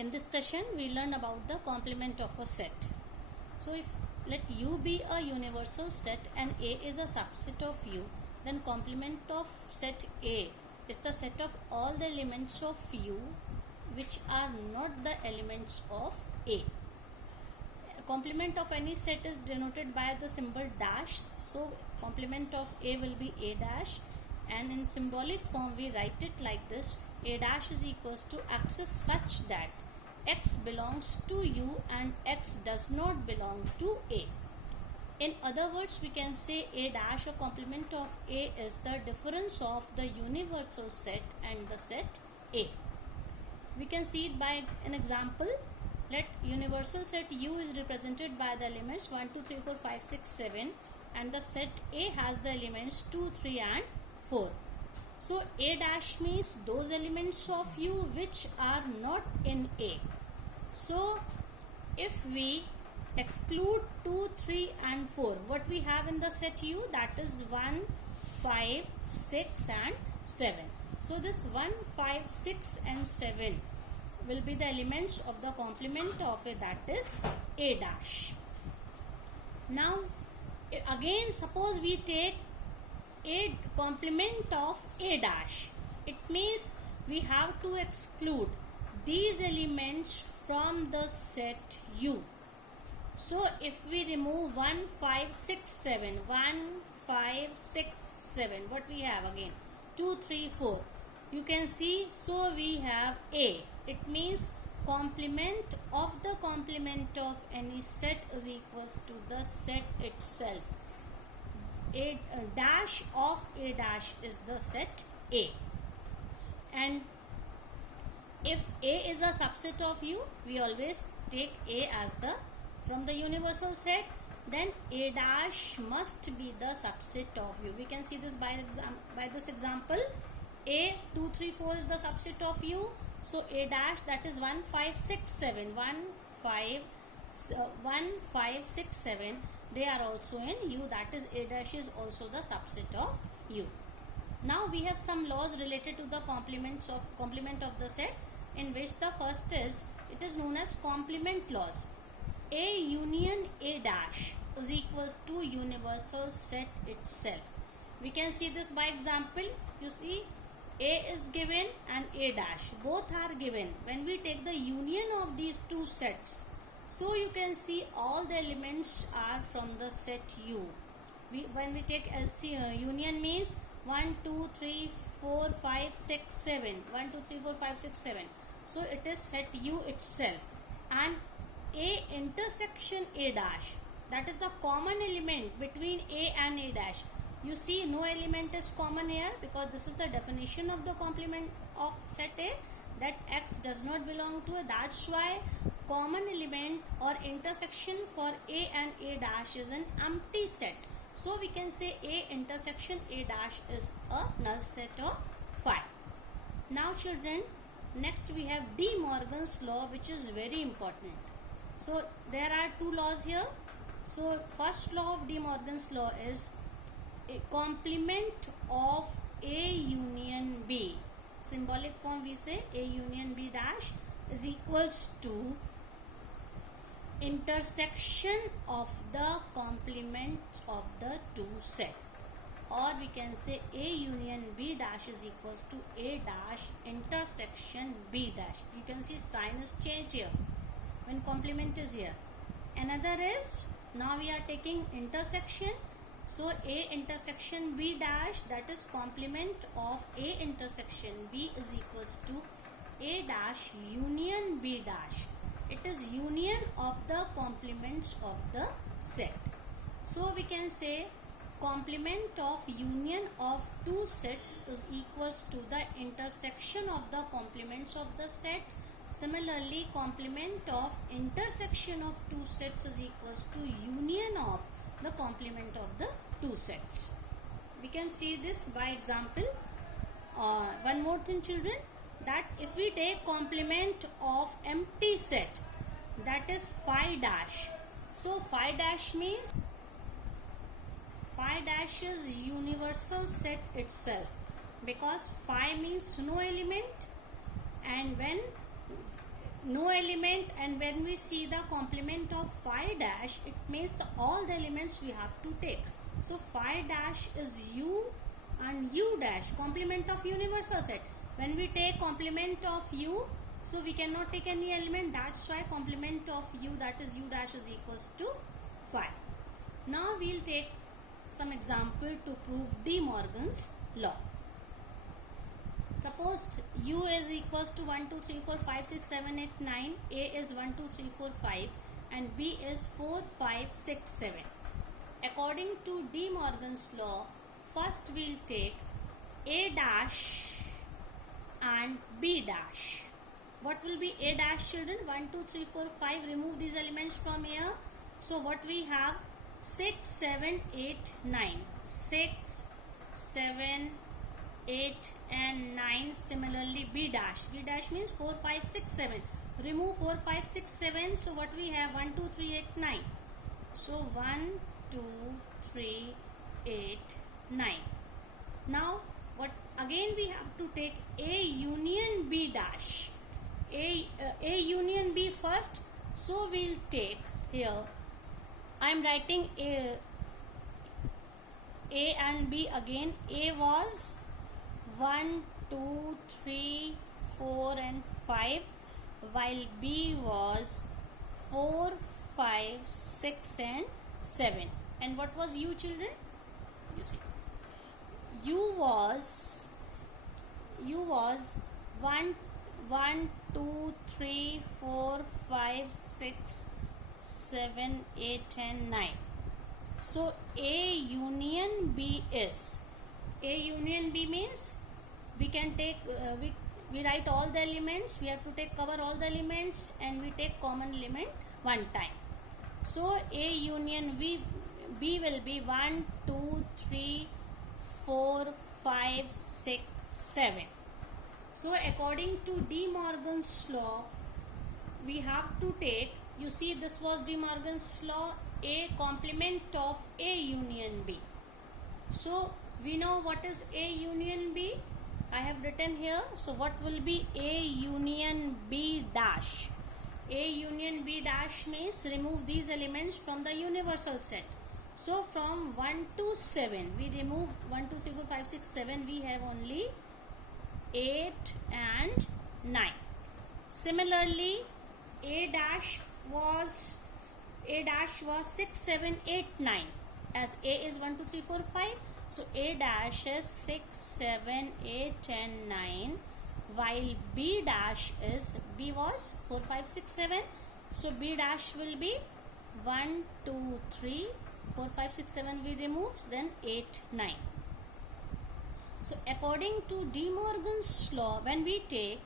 In this session, we learn about the complement of a set. So, if let U be a universal set and A is a subset of U, then complement of set A is the set of all the elements of U which are not the elements of A. Complement of any set is denoted by the symbol dash. So, complement of A will be A dash, and in symbolic form we write it like this: A dash is equals to X is such that X belongs to U and X does not belong to A. In other words, we can say A dash or complement of A is the difference of the universal set and the set A. We can see it by an example. Let universal set U is represented by the elements 1, 2, 3, 4, 5, 6, 7, and the set A has the elements 2, 3 and 4. So A dash means those elements of U which are not in A. So if we exclude 2, 3 and 4, what we have in the set U, that is 1, 5, 6 and 7. So this 1, 5, 6 and 7 will be the elements of the complement of A, that is A dash. Now again, suppose we take A complement of A dash. It means we have to exclude these elements from the set U. So if we remove 1, 5, 6, 7, 1, 5, 6, 7, what we have again? 2, 3, 4. You can see, so we have A. It means complement of the complement of any set is equals to the set itself. A dash of A dash is the set A. And if A is a subset of U, we always take A as the from the universal set, then A dash must be the subset of U. We can see this by this example. A 2, 3, 4 is the subset of U. So A dash, that is 1, 5, 6, 7. 1, 5, 6, 7. They are also in U. That is A dash is also the subset of U. Now we have some laws related to the complement of the set, in which the first is, it is known as complement laws. A union A dash is equals to universal set itself. We can see this by example. You see, A is given and A dash, both are given. When we take the union of these two sets, so you can see all the elements are from the set U. When we take LCM, union means 1, 2, 3, 4, 5, 6, 7. 1, 2, 3, 4, 5, 6, 7. So it is set U itself. And A intersection A dash, that is the common element between A and A dash. You see, no element is common here, because this is the definition of the complement of set A, that X does not belong to A. That's why common element or intersection for A and A dash is an empty set. So we can say A intersection A dash is a null set of phi. Now children, next we have De Morgan's law, which is very important. So there are two laws here. So first law of De Morgan's law is a complement of A union B. Symbolic form we say A union B dash is equals to intersection of the complement of the two set. Or we can say A union B dash is equals to A dash intersection B dash. You can see sign is changed here when complement is here. Another is, now we are taking intersection. So A intersection B dash, that is complement of A intersection B is equals to A dash union B dash. It is union of the complements of the set. So we can say complement of union of two sets is equals to the intersection of the complements of the set. Similarly, complement of intersection of two sets is equals to union of the complement of the two sets. We can see this by example. One more thing children, that if we take complement of empty set, that is phi dash. So phi dash means phi dash is universal set itself, because phi means no element, and when no element, and when we see the complement of phi dash, it means all the elements we have to take. So phi dash is u and u dash, complement of universal set. When we take complement of u, so we cannot take any element, that's why complement of u, that is u dash, is equals to phi. Now we'll take some example to prove De Morgan's law. Suppose u is equals to 1 2 3 4 5 6 7 8 9, a is 1 2 3 4 5 and b is 4 5 6 7. According to De Morgan's law, first we'll take a dash and b dash. What will be a dash, children? 1 2 3 4 5, remove these elements from here. So what we have? 6 7 8 9, 6 7 8 and 9. Similarly b dash means 4 5 6 7, remove 4 5 6 7. So what we have? 1 2 3 8 9. So 1 2 3 8 9. Now what again we have to take a union b dash, a union b first. So we'll take here, I am writing a and b again. A was 1 2 3 4 and 5, while b was 4 5 6 and 7. And what was u, children? You see, u was 1 2 3 4 5 6 7 8 and 9. So a union b is, a union b means we can take we write all the elements, we have to take cover all the elements and we take common element one time. So a union b will be 1 2 3 4 5 6 7. So according to De Morgan's law, we have to take, you see this was De Morgan's law, a complement of a union b. So we know what is a union b, I have written here. So what will be a union b dash? A union b dash means remove these elements from the universal set. So from 1 to 7 we remove 1 2 3 4 5 6 7, we have only 8 and 9. Similarly a dash was 6 7 8 9, as a is 1 2 3 4 5. So a dash is 6 7 8 and 9, while b dash is, b was 4 5 6 7. So b dash will be 1 2 3 4 5 6 7, we remove, then 8 9. So according to De Morgan's law, when we take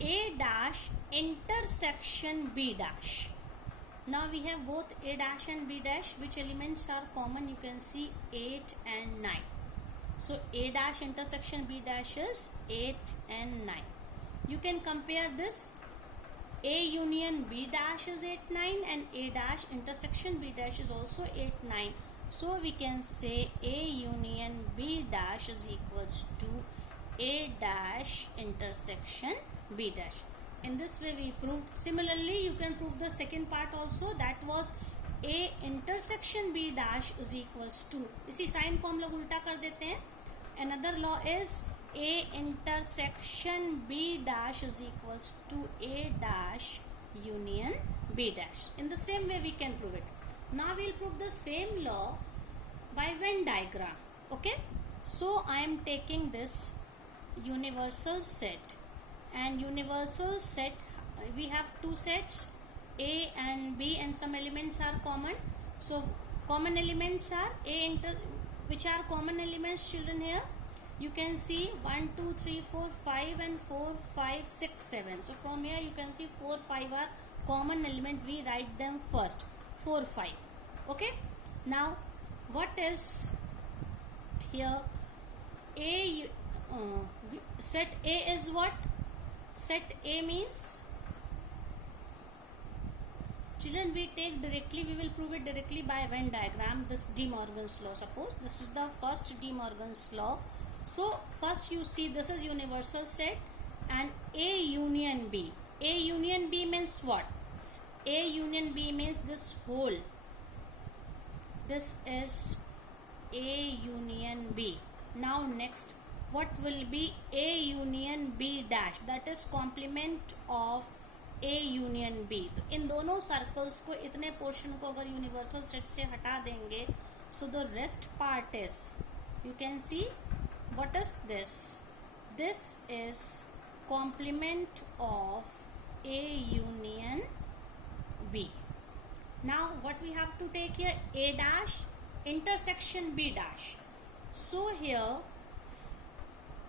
a dash intersection b dash, now we have both a dash and b dash, which elements are common? You can see 8 and 9. So a dash intersection b dash is 8 and 9. You can compare this, a union b dash is 8 9 and a dash intersection b dash is also 8 9. So we can say a union b dash is equals to a dash intersection b dash. In this way we proved. Similarly you can prove the second part also, that was a intersection b dash is equals to, इसी sign को हम लोग उल्टा कर देते हैं. Another law is a intersection b dash is equals to a dash union b dash. In the same way we can prove it. Now we will prove the same law by Venn diagram. Okay, so I am taking this universal set, and universal set, we have two sets, a and b, and some elements are common. So common elements are which are common elements, children? Here you can see 1 2 3 4 5 and 4 5 6 7. So from here you can see 4 5 are common element, we write them first, 4 5. Okay, now what is here? A set A is what? Set A means, children, we take directly, we will prove it directly by Venn diagram, this De Morgan's law. Suppose this is the first De Morgan's law. So first you see this is universal set and A union B. A union B means what? A union B means this whole. This is A union B. Now next, what will be A union B dash? That is complement of A union B. तो इन दोनों circles को, इतने portion को अगर universal set से हटा देंगे, so the rest part is, you can see, what is this? This is complement of A union B. Now what we have to take here? A dash intersection B dash. So here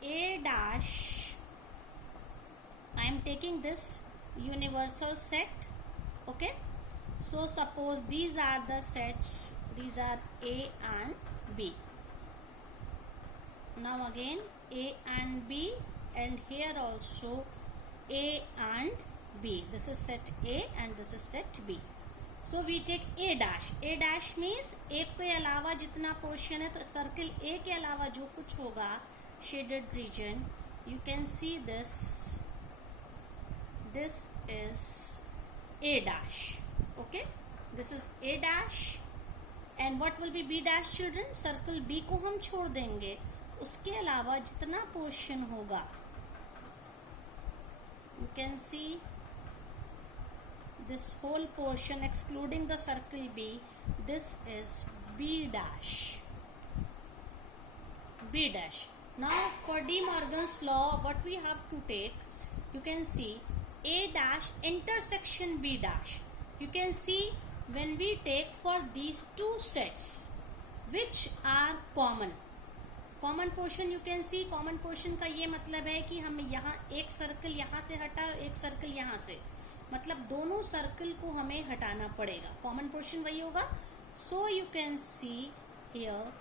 A dash, I am taking this universal set. Okay, so suppose these are the sets, these are A and B. Now again A and B, and here also A and B. This is set A and this is set B. So we take A dash. A dash means एक के अलावा जितना portion है, तो circle A के अलावा जो कुछ होगा, shaded region, you can see this. This is A dash. Okay, this is A dash. And what will be B dash, children? Circle B को हम छोड़ देंगे, उसके अलावा जितना पोर्शन होगा, you can see this whole portion excluding the circle B, this is B dash. B dash. Now for De Morgan's law, what we have to take, you can see A dash intersection B dash. You can see when we take for these two sets which are common. Common portion, you can C, common portion का ये मतलब है कि हम यहाँ एक circle यहाँ से हटा, एक सर्कल यहाँ से, मतलब दोनों सर्कल को हमें हटाना पड़ेगा. कॉमन पोर्शन वही होगा. So you can see here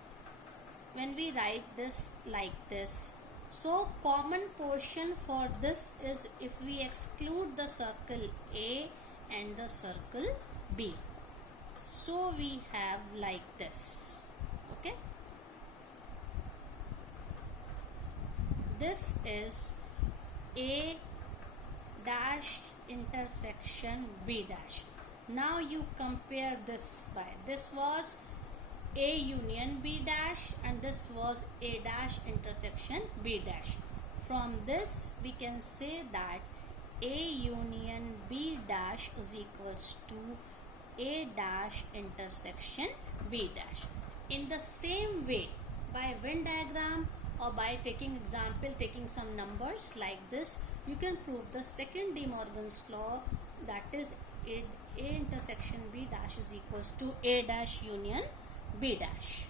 when we write this like this, so common portion for this is if we exclude the circle A and the circle B. So we have like this. Okay, this is A dash intersection B dash. Now you compare this by, this was A union B dash and this was A dash intersection B dash. From this we can say that A union B dash is equals to A dash intersection B dash. In the same way, by Venn diagram or by taking example, taking some numbers like this, you can prove the second De Morgan's law, that is A intersection B dash is equals to A dash union B dash.